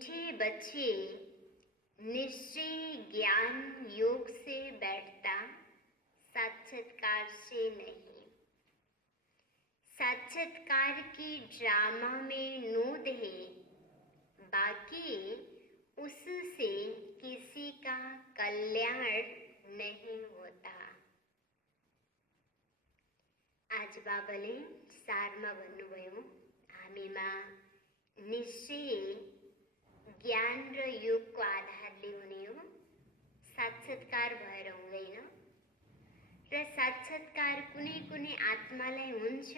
मीठे बच्चे निश्चय ज्ञान योग से बैठता, साक्षात्कार से नहीं। साक्षात्कार की ड्रामा में नोद है, बाकी उससे किसी का कल्याण नहीं होता। आज बाबाले सारमा भन्नुभयो, हामीमा निश्चय ज्ञान र योगको आधारले हुने हो, साक्षात्कार भएर हुँदैन। र साक्षात्कार कुनै कुनै आत्मालाई हुन्छ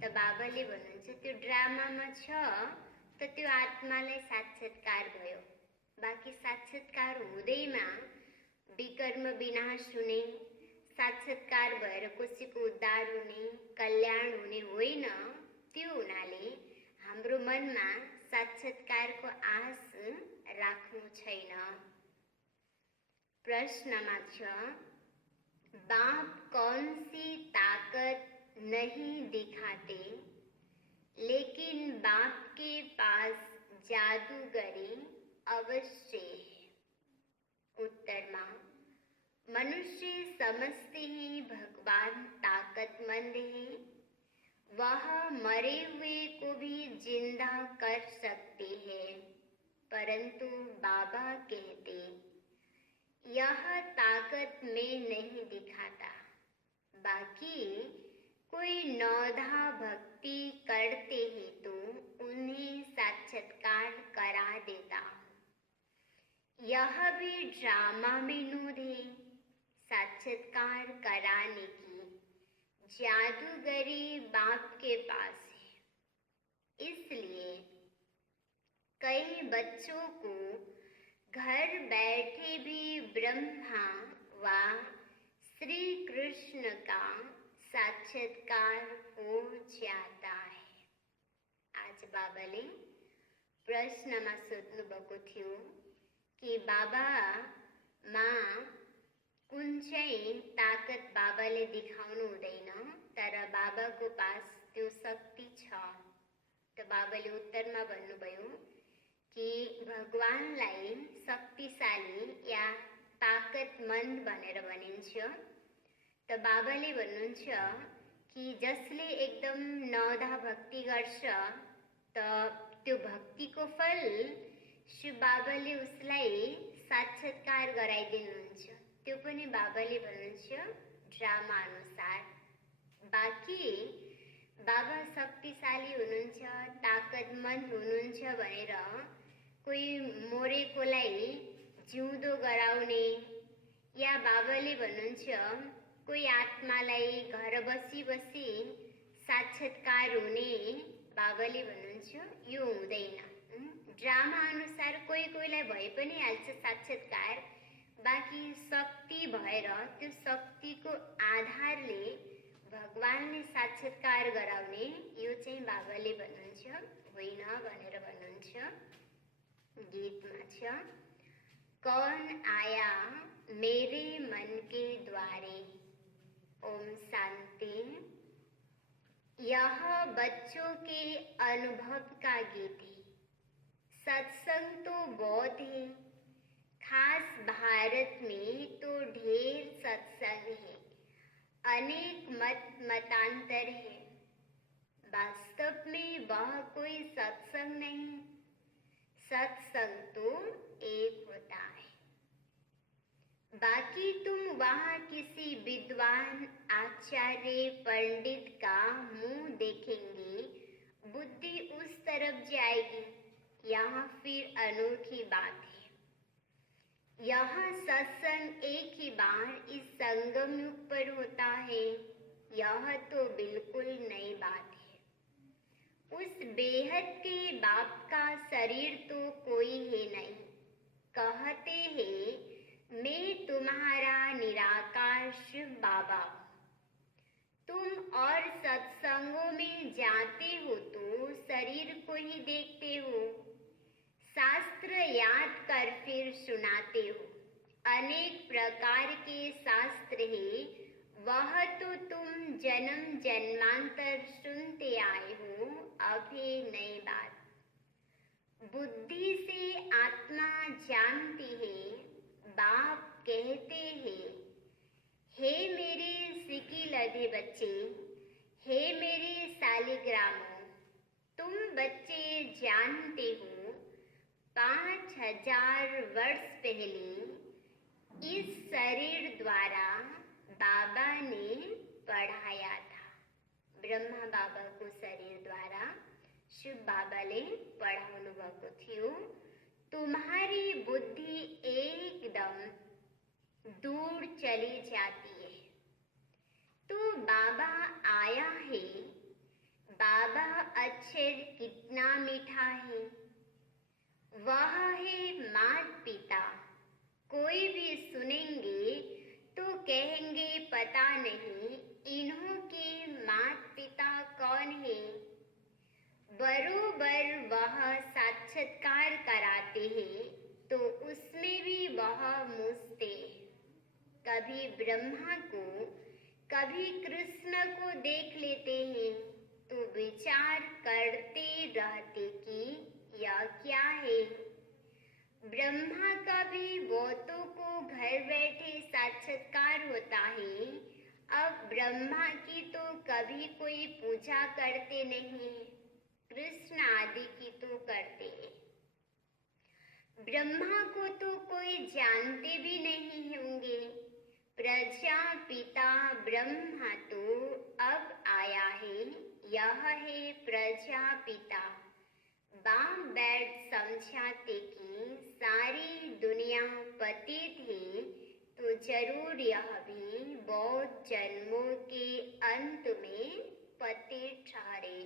त बाबाले भन्नुहुन्छ त्यो ड्रामामा छ त त्यो आत्मालाई साक्षात्कार भयो। बाँकी साक्षात्कार हुँदैमा विकर्म विनाश हुने, साक्षात्कार भएर कसैको उद्धार हुने, कल्याण हुने होइन। त्यो हुनाले हाम्रो मनमा साक्षात्कारको आश राख्नु छैन। प्रश्नमा छ, बाप कौन सी ताकत नहीं दिखाते, लेकिन बाप के पास जादूगरी अवश्य है। उत्तरमा, मनुष्य समझते हैं भगवान ताकतमंद है, वह मरे हुए को भी जिंदा कर सकते हैं, परंतु बाबा कहते यह ताकत में नहीं दिखाता। बाकी कोई नौधा भक्ति करते हैं तो उन्हें साक्षात्कार करा देता। यह भी ड्रामा में नूर है, साक्षात्कार कराने की जादूगरी बाप के पास है। इसलिए कई बच्चों को घर बैठे भी ब्रह्मा व श्री कृष्ण का साक्षात्कार हो जाता है। आज बाबाले प्रश्नमा सोध्नुभएको थियो कि बाबामा कुन चाहिँ ताकत बाबाले देखाउनु हुँदैन, तर बाबाको पास त्यो शक्ति छ। त बाबाले उत्तरमा भन्नुभयो कि भगवानलाई शक्तिशाली या ताकतमन्द भनेर भनिन्छ। त बाबाले भन्नुहुन्छ कि जसले एकदम नौधा भक्ति गर्छ त त्यो भक्तिको फल शिव बाबाले उसलाई साक्षात्कार गराइदिनुहुन्छ। त्यो पनि बाबाले भन्नुहुन्छ ड्रामा अनुसार। बाँकी बाबा शक्तिशाली हुनुहुन्छ, ताकतमन्द हुनुहुन्छ भनेर कोही मरेकोलाई जिउँदो गराउने, या बाबाले भन्नुहुन्छ कोही आत्मालाई घर बसी बसी साक्षात्कार हुने, बाबाले भन्नुहुन्छ यो हुँदैन। ड्रामा अनुसार कोही कोहीलाई भइ पनि हाल्छ साक्षात्कार, बाँकी शक्ति भएर त्यो शक्तिको आधारले भगवानले साक्षात्कार गराउने, यो चाहिँ बाबाले भन्नुहुन्छ होइन भनेर भन्नुहुन्छ। गीतमा छ, कौन आया मेरे मन के द्वारे। ओम शांति। यह बच्चों के अनुभव का गीत है। सत्संग तो बहुत है, खास भारत में तो ढेर सत्संग है, अनेक मतांतर है। वास्तव में वह कोई सत्संग नहीं, सत्संग तो एक होता है। बाकी तुम वहाँ किसी विद्वान आचार्य पंडित का मुंह देखेंगे, बुद्धि उस तरफ जाएगी। यहाँ फिर अनोखी बात है, यहाँ सत्संग एक ही बार इस संगम युग पर होता है। यह तो बिल्कुल नई बात है। उस बेहद के बाप का शरीर तो कोई है नहीं। कहते हैं मैं तुम्हारा निराकार शिव बाबा। तुम और सत्संगों में जाते हो तो शरीर को ही देखते हो, शास्त्र याद कर फिर सुनाते हो। अनेक प्रकार के शास्त्र हैं, वह तो तुम जन्म जन्मांतर सुनते आए हो, अब है नई बात। बुद्धि से जानती है, बाप कहते हैं, हे मेरे सिकिलधे बच्चे, हे मेरे सालिग्रामों, तुम बच्चे जानते हो 5000 वर्ष पहले इस शरीर द्वारा बाबा ने पढ़ाया था। ब्रह्मा बाबा को शरीर द्वारा शिव बाबा ने पढ़ावनु भएको थियो। तुम्हारी बुद्धि एकदम दूर चली जाती है। तो बाबा आया है। बाबा अक्षर कितना मीठा है। वह है माता पिता। कोई भी सुनेंगे तो कहेंगे पता नहीं इन्हों के माता पिता कौन है। बरोबर वह साक्षात्कार कराते हैं तो उसमें भी वह मुझते। कभी ब्रह्मा को कभी कृष्ण को देख लेते हैं तो विचार करते रहते कि यह क्या है। ब्रह्मा का भी बहुतों को घर बैठे साक्षात्कार होता है। अब ब्रह्मा की तो कभी कोई पूजा करते नहीं, कृष्ण आदि की तो करते हैं। ब्रह्मा को तो कोई जानते भी नहीं होंगे। प्रजापिता ब्रह्मा तो अब आया है। यह है प्रजापिता। बाप बैठ समझाते कि सारी दुनिया पतित है तो जरूर यह भी बहुत जन्मों के अंत में पतित ठहरे।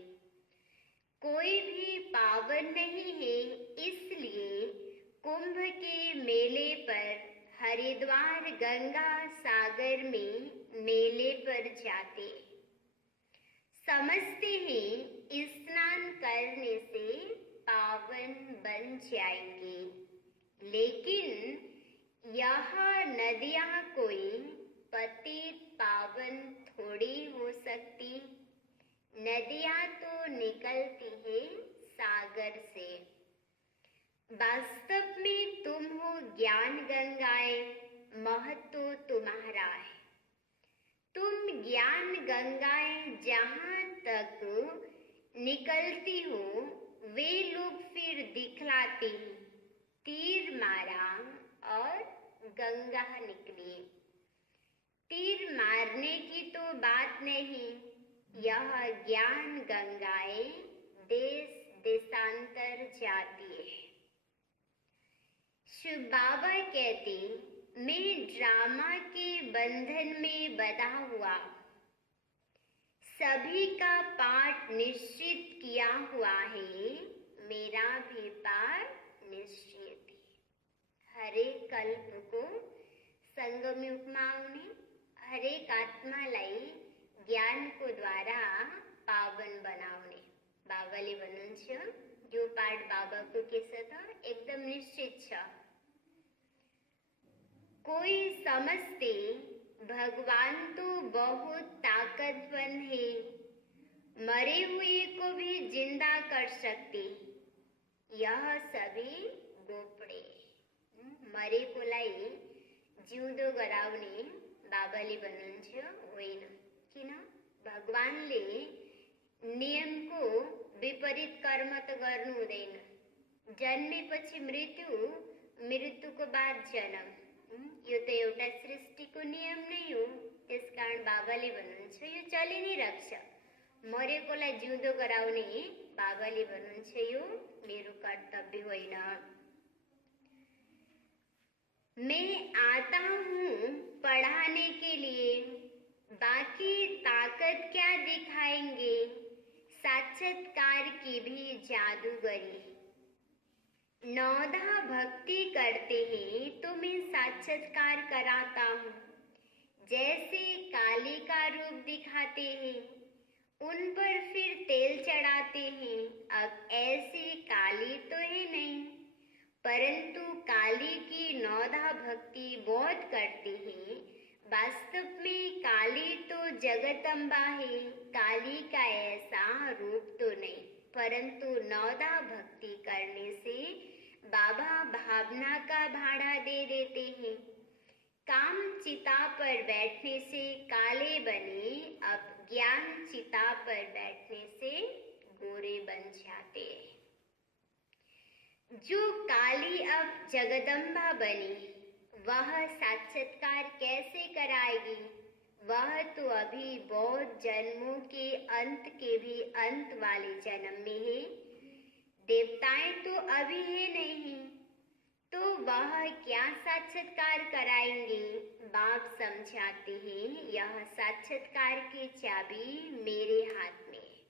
कोई भी पावन नहीं है, इसलिए कुंभ के मेले पर हरिद्वार गंगा सागर में मेले पर जाते समझते हैं स्नान करने से पावन बन जाएंगे। लेकिन यह नदियाँ कोई पतित पावन थोड़ी हो सकती। नदियाँ तो निकलती है सागर से। वास्तव में तुम हो ज्ञान गंगाएं, महत्व तुम्हारा है। तुम ज्ञान गंगाएं जहाँ तक निकलती हो वे लोग फिर दिखलाते हैं। तीर मारा और गंगा निकली। तीर मारने की तो बात नहीं। यह ज्ञान गंगाएं देश देशांतर जाती है। शिव बाबा कहते, मैं ड्रामा के बंधन में बंधा हुआ, सभी का पाठ निश्चित किया हुआ है, मेरा भी पाठ निश्चित है। हरेक कल्प को संगम युगमाओने हरेक आत्मालाई ज्ञानको द्वारा पावन बनाउने बाबाले भन्नुहुन्छ यो पाठ बाबाको के छ त एकदम निश्चित छ। कोई समझते भगवान तो बहुत ताकतवर है, मरे हुए को भी जिंदा कर सकते। यह सभी गोपडे मरेकोलाई जिउँदो गराउने बाबाले भन्नुहुन्छ होइन। किन? भगवानले नियमको विपरीत कर्म त गर्नु हुँदैन। जन्मेपछि मृत्यु, मृत्युको बाद जन्म, यो त एउटा सृष्टिको नियम नै हो। त्यसकारण बाबाले भन्नुहुन्छ यो चलि नै राख्छ। मरेकोलाई जिउँदो गराउने बाबाले भन्नुहुन्छ यो मेरो कर्तव्य होइन। मैं आता हूँ पढ़ाने के लिए, बाकी ताकत क्या दिखाएंगे, साक्षात्कार की भी जादूगरी। नौधा भक्ति करते हैं तो मैं साक्षात्कार कराता हूँ। जैसे काली का रूप दिखाते हैं, उन पर फिर तेल चढ़ाते हैं। अब ऐसी काली तो है नहीं, परंतु काली की नौधा भक्ति बहुत करते हैं। वास्तव में काली तो जगदम्बा है, काली का ऐसा रूप तो नहीं, परंतु नौधा भक्ति करने से बाबा भावना का भाड़ा दे देते हैं। काम चिता पर बैठने से काले बने, अब ज्ञान चिता पर बैठने से गोरे बन जाते हैं। जो काली अब जगदम्बा बनी, वह साक्षात्कार कैसे कराएगी? वह तो अभी बहुत जन्मों के अंत के भी अंत वाले जन्म में है। देवताएं तो अभी है नहीं, तो वह क्या साक्षात्कार कराएंगे? बाप समझाते हैं, यह साक्षात्कार की चाबी मेरे हाथ में है।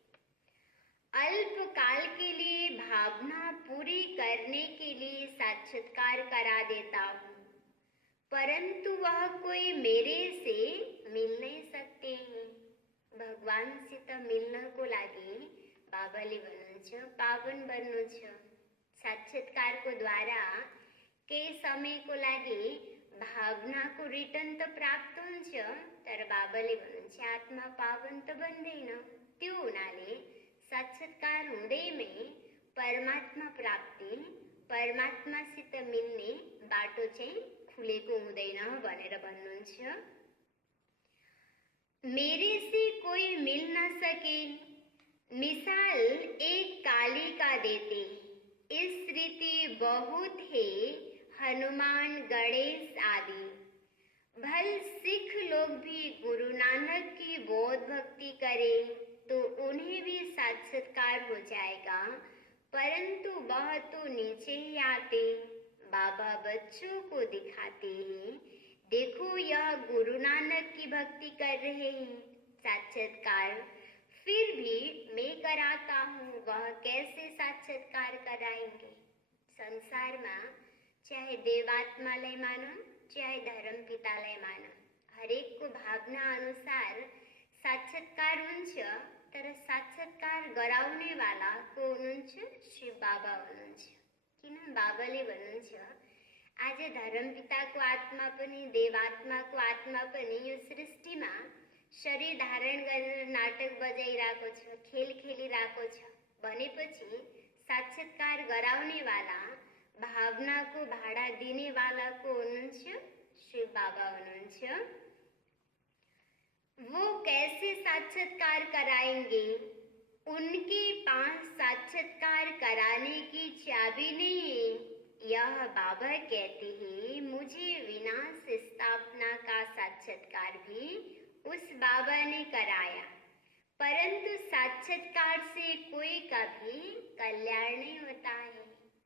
अल्प काल के लिए भावना पूरी करने के लिए साक्षात्कार करा देता हूँ, परंतु वह कोई मेरे से मिल नहीं सकते हैं। भगवान से तो मिलने को लागे बाबाले बनू छ, पावन बनू छ। साक्षात्कार को द्वारा के समय को लागे भावना को रिटर्न तो प्राप्त हुन्छ, तर बाबाले भन्नुहुन्छ आत्मा पावन तो बन्दैन। त्यो हुनाले साक्षात्कार हुँदैमै परमात्मा प्राप्ति, परमात्मासित मिल्ने बाटो चाहिँ खुलेको हुँदैन भनेर भन्नुहुन्छ। मेरे से कोई मिल न सके, मिसाल एक काली का देते। इस रीति बहुत है हनुमान, गणेश आदि। भल सिख लोग भी गुरु नानक की बौद्ध भक्ति करें तो उन्हें भी साक्षात्कार हो जाएगा, परंतु वह तो नीचे ही आते। बाबा बच्चों को दिखाते हैं, देखो यह गुरु नानक की भक्ति कर रहे हैं, साक्षात्कार फिर भी मैं कराता हूँ, वह कैसे साक्षात्कार कराएंगे? संसार में चाहे देवात्मालय मानो चाहे धर्म पितालय मानो, हरेक को भावना अनुसार साक्षात्कार हुन्छ, तर साक्षात्कार गराउने वाला को हुनुहुन्छ? शिव बाबा हुनुहुन्छ। किन बाबाले भन्नुहुन्छ आज धर्म पिताको आत्मा पनि देवात्माको आत्मा पनि यो सृष्टिमा शरीर धारण गरेर नाटक बजाइरहेको छ, खेल खेलिरहेको छ भनेपछि साक्षात्कार गराउने वाला, भावना को भाड़ा देने वाला को हुनुहुन्छ? शिव बाबा हुनुहुन्छ। वो कैसे साक्षात्कार कराएंगे? उनके पास साक्षात्कार कराने की चाबी नहीं है। यह बाबा कहते हैं, मुझे विनाश स्थापना का साक्षात्कार भी उस बाबा ने कराया, परंतु साक्षात्कार से कोई कभी कल्याण नहीं होता है।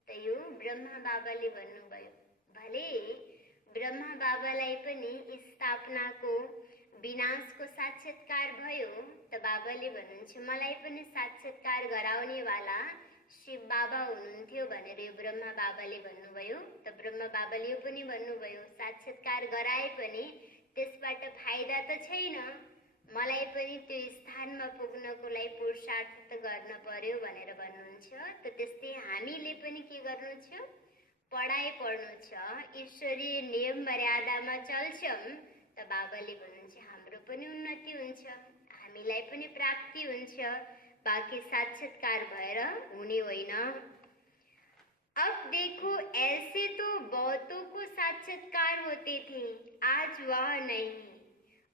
तो यो ब्रह्मा बाबाले भन्नुभयो। भले ब्रह्मा बाबालाई पनि स्थापनाको विनाशको साक्षात्कार भयो, त बाबाले भन्नुहुन्छ मलाई पनि साक्षात्कार गराउने वाला शिव बाबा हुनुहुन्थ्यो भनेर यो ब्रह्मा बाबाले भन्नुभयो। त ब्रह्मा बाबाले यो पनि भन्नुभयो, साक्षात्कार गराए पनि त्यसबाट फाइदा त छैन, मलाई पनि त्यो स्थानमा पुग्नको लागि पुरुषार्थ त गर्न पर्यो भनेर भन्नुहुन्छ। त त्यस्तै हामीले पनि के गर्नु छ? पढाइ पढ्नु छ, ईश्वरीय नियम मर्यादामा चल्छौँ त बाबाले भन्नुहुन्छ हाम्रो पनि उन्नति हुन्छ, हामीलाई पनि प्राप्ति हुन्छ, बाकी साक्षात्कार भएर हुने होइन। अब देखो, ऐसे तो बहुतों को साक्षात्कार होते थे, आज वह नहीं।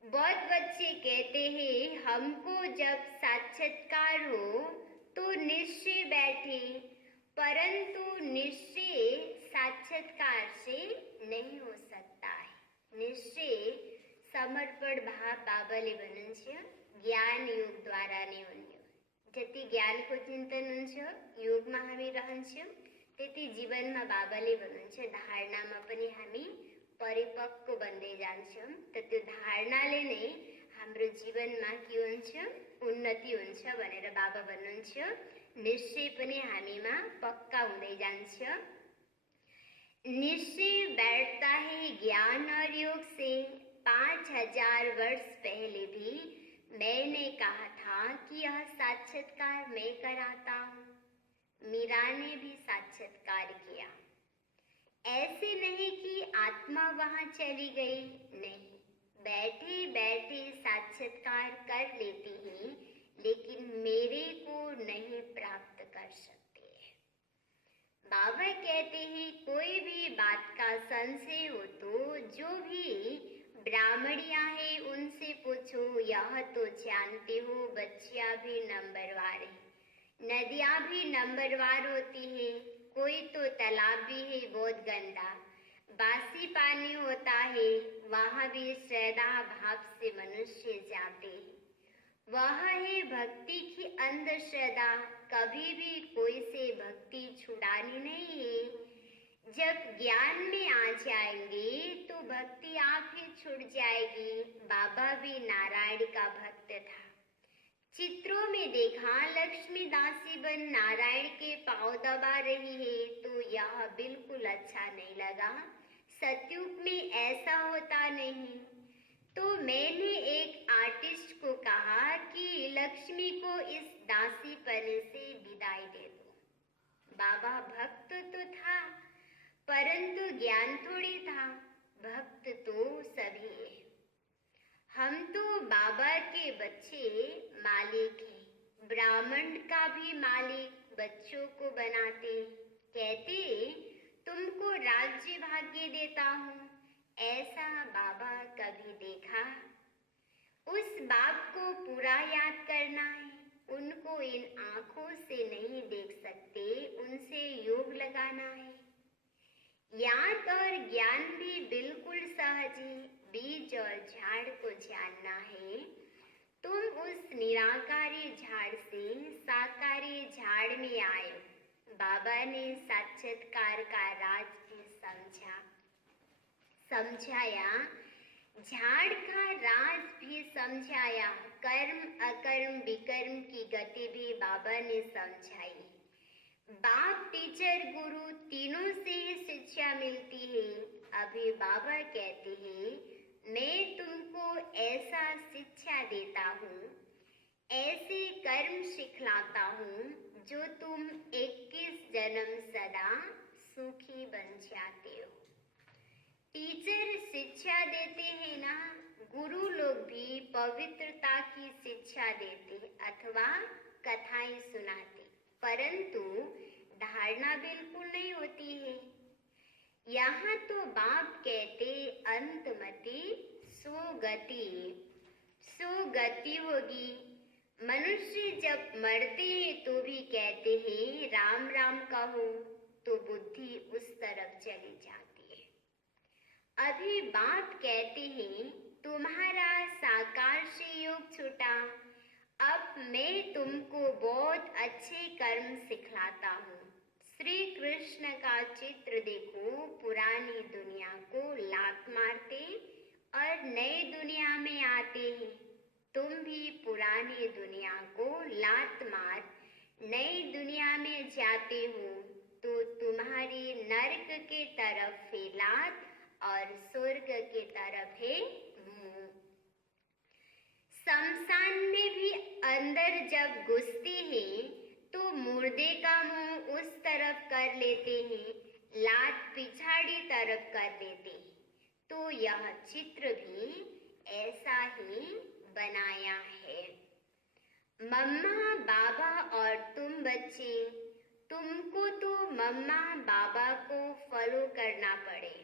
बहुत बच्चे कहते हैं हमको जब साक्षात्कार हो तो निश्चय बैठे, परंतु निश्चय साक्षात्कार से नहीं हो सकता है। निश्चय समर्पण भाव बाबाले भन्नुहुन्छ ज्ञान योग द्वारा नै हुने। जति ज्ञानको चिन्तन हुन्छ, योगमा हामी रहन्छौँ, त्यति जीवनमा बाबाले भन्नुहुन्छ धारणामा पनि हामी परिपक्व बन्दै जान्छौँ। त त्यो धारणाले नै हाम्रो जीवनमा के हुन्छ? उन्नति हुन्छ भनेर बाबा भन्नुहुन्छ। निश्चय पनि हामीमा पक्का हुँदै जान्छ। निश्चय बैठता है ज्ञान और योग से। 5000 वर्ष पहले भी मैंने कहा था कि यह साक्षात्कार मैं कराता हूँ। मीरा ने भी साक्षात्कार किया। ऐसे नहीं कि आत्मा वहाँ चली गई, नहीं, बैठे बैठे साक्षात्कार कर लेती हैं, लेकिन मेरे को नहीं प्राप्त कर सकते। बाबा कहते हैं कोई भी बात का संशय हो तो जो भी ब्राह्मणियां हैं उनसे पूछो। यह तो जानते हो बच्चियां भी नंबरवार है, नदियां भी नंबरवार होती है, कोई तो तालाब भी है बहुत गंदा, बासी पानी होता है, वहां भी श्रद्धा भाव से मनुष्य जाते हैं। वह है भक्ति की अंधश्रद्धा, कभी भी कोई से भक्ति छुड़ानी नहीं है। जब ज्ञान में आ जाएंगे तो भक्ति आप ही छूट जाएगी। बाबा भी नारायण का भक्त था। चित्रों में देखा लक्ष्मी दासी बन नारायण के पांव दबा रही है तो यह बिल्कुल अच्छा नहीं लगा। सतयुग में ऐसा होता नहीं। तो मैंने एक आर्टिस्ट को कहा कि लक्ष्मी को इस दासीपने से विदाई दे दो। बाबा भक्त तो था परंतु ज्ञान थोड़ी था। भक्त तो सभी है। हम तो बाबा के बच्चे मालिक हैं। ब्राह्मण का भी मालिक बच्चों को बनाते, कहते तुमको राज्य भाग्य देता हूँ। ऐसा बाबा कभी देखा? उस बाप को पूरा याद करना है। उनको इन आंखों से नहीं देख सकते, उनसे योग लगाना है। याद और ज्ञान भी बिल्कुल सहज है। बीज और झाड़ को जानना है। तुम उस निराकारी झाड़ से साकारी झाड़ में आए। बाबा ने साक्षात्कार का राज भी समझाया, झाड़ का राज भी समझाया, कर्म अकर्म विकर्म की गति भी बाबा ने समझाई। बाप टीचर गुरु तीनों से ही शिक्षा मिलती है। अभी बाबा कहते हैं मैं तुमको ऐसा शिक्षा देता हूँ, ऐसे कर्म सिखलाता हूँ जो तुम 21 जन्म सदा सुखी बन जाते हो। टीचर शिक्षा देते हैं ना, गुरु लोग भी पवित्रता की शिक्षा देते अथवा कथाएं सुनाते, परंतु धारणा बिल्कुल नहीं होती है। यहाँ तो बाप कहते अंतमति सुगति होगी। मनुष्य जब मरते हैं तो भी कहते हैं राम राम कहो, तो बुद्धि उस तरफ चली जाती है। अभी बाप कहते हैं तुम्हारा साकार से योग छूटा, अब मैं तुमको बहुत अच्छे कर्म सिखलाता हूँ। श्री कृष्ण का चित्र देखो, पुरानी दुनिया को लात मारते और नई दुनिया में आते हैं। तुम भी पुरानी दुनिया को लात मार नई दुनिया में जाते हो, तो तुम्हारी नरक के तरफ है लात और स्वर्ग के तरफ है मुंह। शमशान में भी अंदर जब घुसते हैं तो मुर्दे का मुंह उस तरफ कर लेते हैं, लात पिछाड़ी तरफ कर देते हैं। तो यह चित्र भी ऐसा ही बनाया है। मम्मा बाबा और तुम बच्चे, तुमको तो मम्मा बाबा को फॉलो करना पड़े।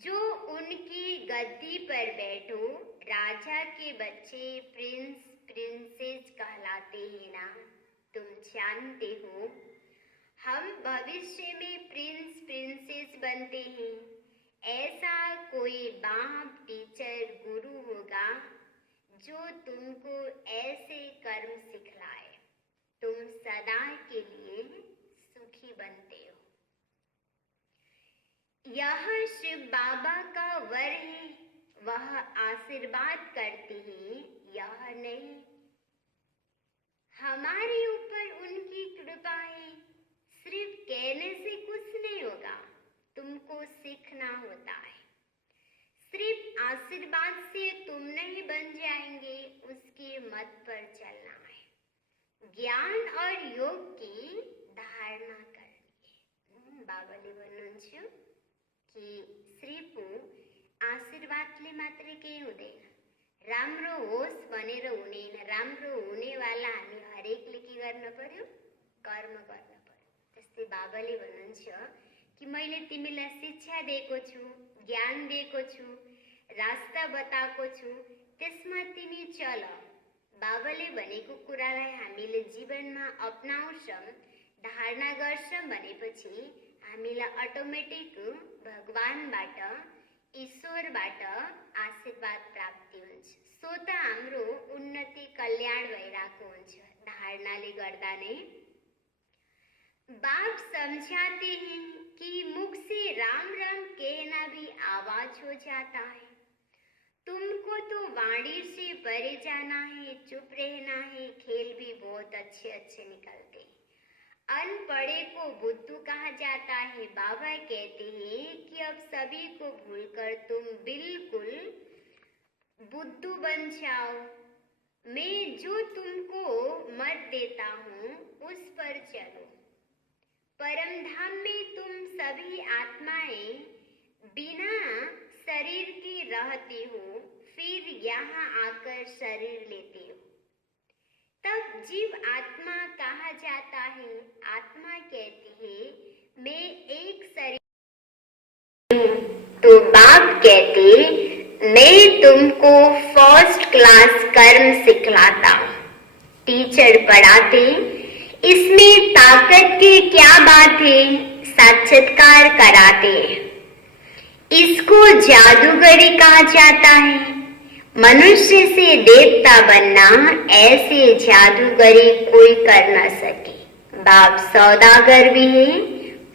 जो उनकी गद्दी पर बैठो, राजा के बच्चे प्रिंस प्रिंसेस कहलाते हैं ना, तुम जानते हो। हम भविष्य में प्रिंस प्रिंसेस बनते हैं। ऐसा कोई बाप टीचर गुरु होगा जो तुमको ऐसे कर्म सिखलाए, तुम सदा के लिए सुखी बनते हो। यह शिव बाबा का वर है, वह आशीर्वाद करते हैं, यह नहीं। हमारे ऊपर उनकी कृपा है। सिर्फ कहने से कुछ नहीं होगा, तुमको सीखना होता है। सिर्फ आशीर्वाद से तुम नहीं बन जाएंगे, उसके मत पर चलना है। ज्ञान और योग की धारणा करनी है। बाबाले वर्णन छे कि श्रीपु आशीर्वाद ले मात्र केवुं देना, रामरो होश बनेरो उने रामरो होने वाला हरेक लिखी करना पड़े, कर्म करना पड़े। इससे बाबा बाबाले भन्नुहुन्छ कि मैले तिमीलाई शिक्षा दिएको छु, ज्ञान दिएको छु, रास्ता बताएको छु, त्यसमा तिमी चल। बाबाले भनेको कुरालाई हामीले जीवनमा अपनाउँछौँ, धारणा गर्छौँ भनेपछि हामीलाई अटोमेटिक भगवानबाट, ईश्वरबाट आशीर्वाद प्राप्ति हुन्छ। सो त हाम्रो उन्नति, कल्याण भइरहेको हुन्छ धारणाले गर्दा नै। बाप समझाते हैं कि मुख से राम राम कहना भी आवाज हो जाता है। तुमको तो वाणी से परे जाना है, चुप रहना है। खेल भी बहुत अच्छे अच्छे निकलते हैं। अनपढ़े को बुद्धू कहा जाता है। बाबा कहते हैं कि अब सभी को भूलकर तुम बिल्कुल बुद्धू बन जाओ। मैं जो तुमको मत देता हूँ उस पर चलो। परम धाम में तुम सभी आत्माएं बिना शरीर के रहती हो, फिर यहाँ आकर शरीर लेते हो। तब जीव आत्मा कहा जाता है। आत्मा कहती है मैं एक शरीर हूँ। तो बाप कहते मैं तुमको फर्स्ट क्लास कर्म सिखलाता हूँ। टीचर पढ़ाते इसमें ताकत की क्या बात है, साक्षात्कार कराते। इसको जादूगरी कहा जाता है। मनुष्य से देवता बनना ऐसे जादूगरी कोई कर न सके। बाप सौदागर भी है,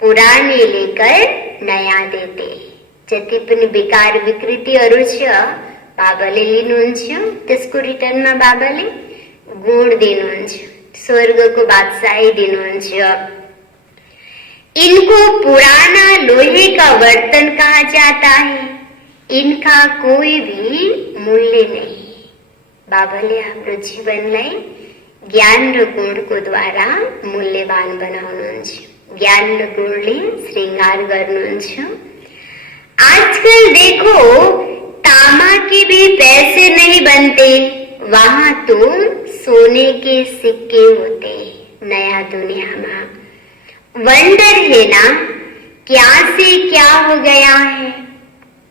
पुराने लेकर नया देते। जति पनि विकार विकृतिहरू छ बाबाले लिनुहुन्छ, त्यसको रिटर्नमा बाबाले गुण दिनुहुन्छ, स्वर्गको बादशाही दिनुहुन्छ। इनको पुराना लोहे का बर्तन कहा जाता है। इनका कोई भी मूल्य नहीं। बाबाले हाम्रो जीवनलाई ज्ञान र गुणको द्वारा मूल्यवान बनाउनुहुन्छ। ज्ञान र गुणले श्रृंगार गर्नुहुन्छ। आजकल देखो तामा के भी पैसे नहीं बनते, वहां तो सोने के सिक्के होते। नया दुनियामा वंडर है ना, क्या से क्या हो गया है।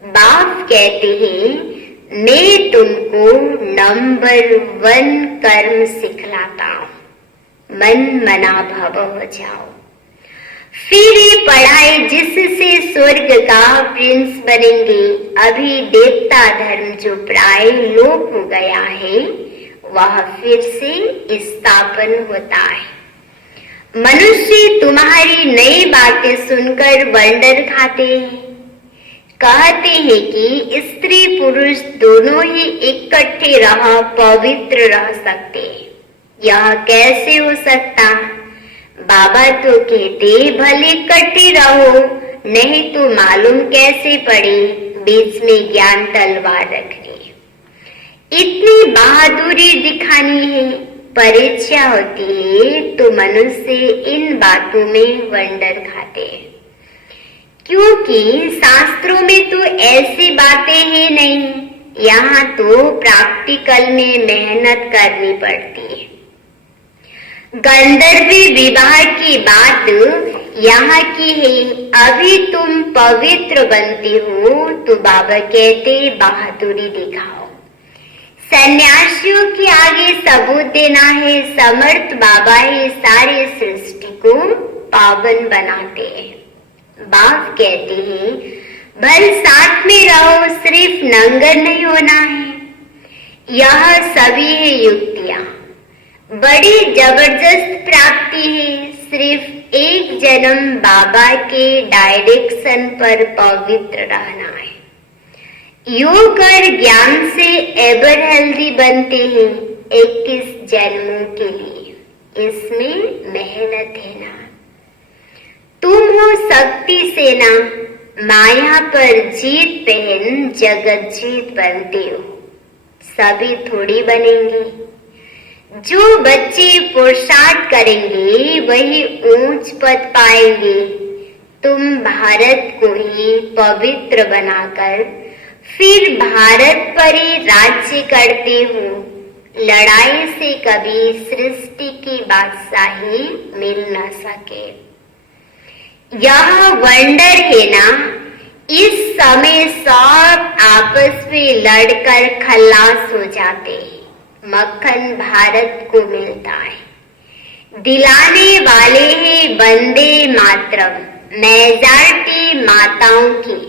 बाप कहते हैं मैं तुमको नंबर 1 कर्म सिखलाता हूँ, मन मना भव हो जाओ। फिर ये पढ़ाई जिससे स्वर्ग का प्रिंस बनेंगे। अभी देवता धर्म जो प्राय लोप हो गया है वह फिर से स्थापन होता है। मनुष्य तुम्हारी नई बातें सुनकर वंडर खाते हैं। कहते हैं कि स्त्री पुरुष दोनों ही इकट्ठे रह पवित्र रह सकते। यह कैसे हो सकता। बाबा तो कहते भले इकट्ठे रहो, नहीं तो मालूम कैसे पड़े बीच में ज्ञान तलवार रखनी। इतनी बहादुरी दिखानी है, परीक्षा होती है तो मनुष्य इन बातों में वंडर खाते हैं। क्योंकि शास्त्रों में तो ऐसी बातें ही नहीं, यहाँ तो प्रैक्टिकल में मेहनत करनी पड़ती है। गंधर्वी विवाह की बात यहाँ की है। अभी तुम पवित्र बनती हो तो बाबा कहते बहादुरी दिखाओ। सन्यासियों के आगे सबूत देना है। समर्थ बाबा ही सारी सृष्टि को पावन बनाते हैं। बाप कहते हैं भल साथ में रहो, सिर्फ नंगर नहीं होना है। यह सभी है युक्तियां, बड़ी जबरदस्त प्राप्ति है। सिर्फ एक जन्म बाबा के डायरेक्शन पर पवित्र रहना है। योग और ज्ञान से एवर हेल्दी बनते हैं 21 जन्मों के लिए। इसमें मेहनत है ना। तुम हो शक्ति सेना, माया पर जीत पहन जगत जीत बनते हो। सभी थोड़ी बनेंगे। जो बच्चे पुरुषार्थ करेंगे वही ऊंच पद पाएंगे। तुम भारत को ही पवित्र बनाकर फिर भारत पर ही राज्य करते हो। लड़ाई से कभी सृष्टि की बादशाही मिल न सके। यह वंडर है ना, इस समय सब आपस में लड़कर खल्लास हो जाते हैं, मक्खन भारत को मिलता है। दिलाने वाले हैं वंदे मातरम, मेजॉरिटी माताओं की।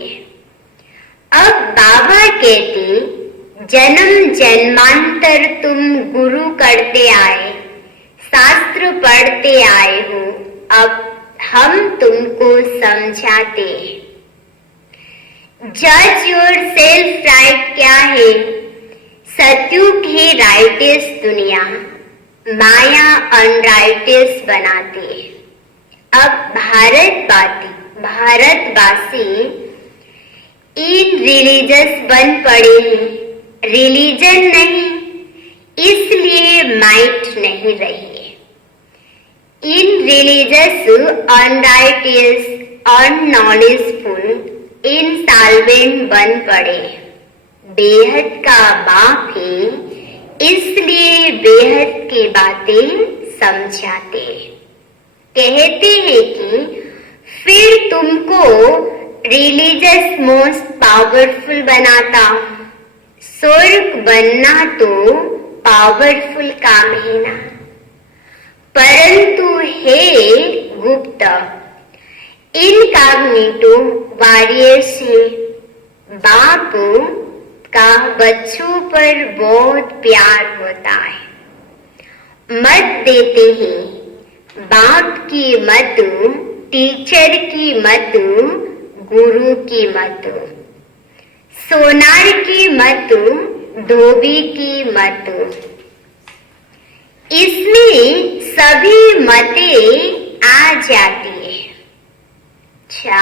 अब बाबा कहते, जन्म जन्मांतर तुम गुरु करते आए, शास्त्र पढ़ते आए हो, अब हम तुमको समझाते हैं। जज योर सेल्फ राइट क्या है? सतयुग है राइटेस्ट दुनिया, माया अनराइटेस्ट बनाते हैं। अब भारतवासी इन रिलीजियस बन पड़े हैं, रिलीजन नहीं, इसलिए माइट नहीं रही है। इन रिलीजियस, अनराइटियस, अननॉलेजफुल, इनसॉल्वेंट बन पड़े। बेहद का बाप है, इसलिए बेहद की बातें समझाते। कहते हैं कि फिर तुमको रिलीजियस मोस्ट पावरफुल बनाता। स्वर्ग बनना तो पावरफुल काम है ना, परंतु है गुप्त, इनकॉग्निटो वॉरियर से। बाप का बच्चों पर बहुत प्यार होता है, मत देते हैं। बाप की मत, टीचर की मत, गुरु की मत, सोनार की मत, धोबी की मत। इसमें सभी मतें आ जाती है। अच्छा,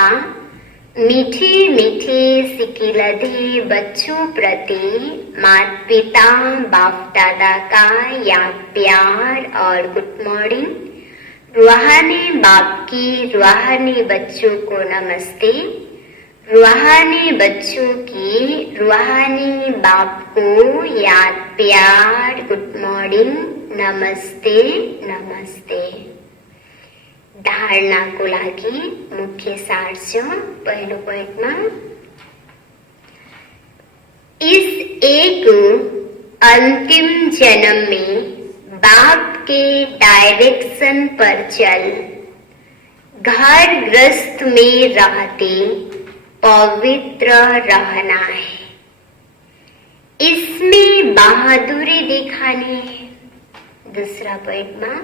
मीठी मीठी सिकिलधी बच्चों प्रति माता पिता बाप दादा का याद प्यार और गुड मॉर्निंग। रूहानी बाप की रूहानी बच्चों को नमस्ते। रूहानी बच्चों की रूहानी बाप को याद प्यार गुड मॉर्निंग, नमस्ते नमस्ते। धारणा को लागी मुख्य सार छो पहलो पॉइंट में, इस एक अंतिम जन्म में बाप के डायरेक्शन पर चल, घर ग्रस्त में रहते पवित्र रहना है। इसमें बहादुरी दिखानी है। दूसरा पॉइंट में,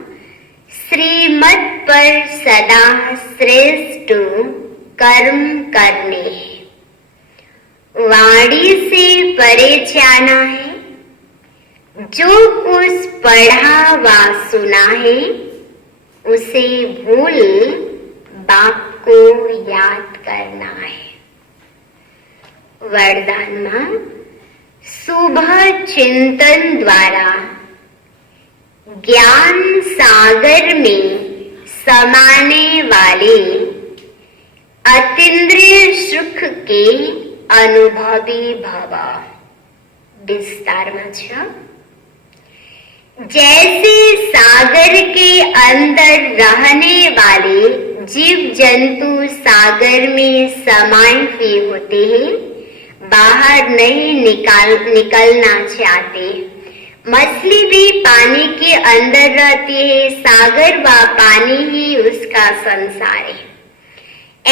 श्रीमत पर सदा श्रेष्ठ कर्म करने हैं, वाणी से परे जाना है। जो कुछ पढ़ा व सुना है उसे भूल बाप को याद करना है। वरदान में, सुबह चिंतन द्वारा ज्ञान सागर में समाने वाले अतीन्द्रिय सुख के अनुभवी भव। विस्तार में छ, जैसे सागर के अंदर रहने वाले जीव जंतु सागर में समाये हुए होते हैं, बाहर नहीं निकलना चाहते। मछली भी पानी के अंदर रहती है, सागर व पानी ही उसका संसार है।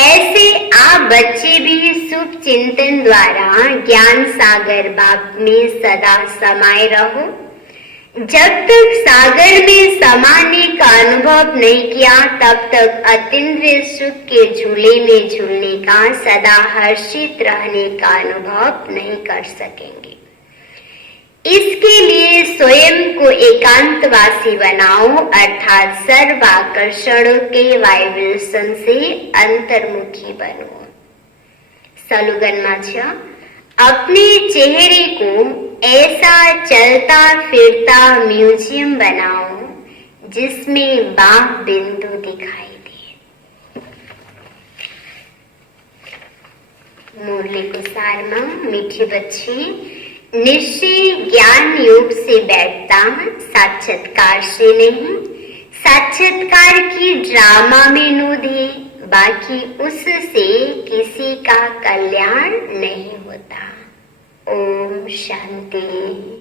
ऐसे आप बच्चे भी शुभ चिंतन द्वारा ज्ञान सागर बाप में सदा समाये रहो। जब तक सागर में समाने का अनुभव नहीं किया, तब तक अतीन्द्रिय सुख के झूले में झूलने का, सदा हर्षित रहने का अनुभव नहीं कर सकेंगे। इसके लिए स्वयं को एकांतवासी बनाओ, अर्थात सर्व आकर्षणों के वाइब्रेशन से अंतर्मुखी बनो। स्लोगन में, अपने चेहरे को ऐसा चलता फिरता म्यूजियम बनाओ जिसमें बाप बिंदु दिखाई दे। मुरली को सार में, मीठी बच्ची निश्चय ज्ञान योग से बैठता, साक्षात्कार से नहीं। साक्षात्कार की ड्रामा में नूद है, बाकी उससे किसी का कल्याण नहीं होता। ओम शांति।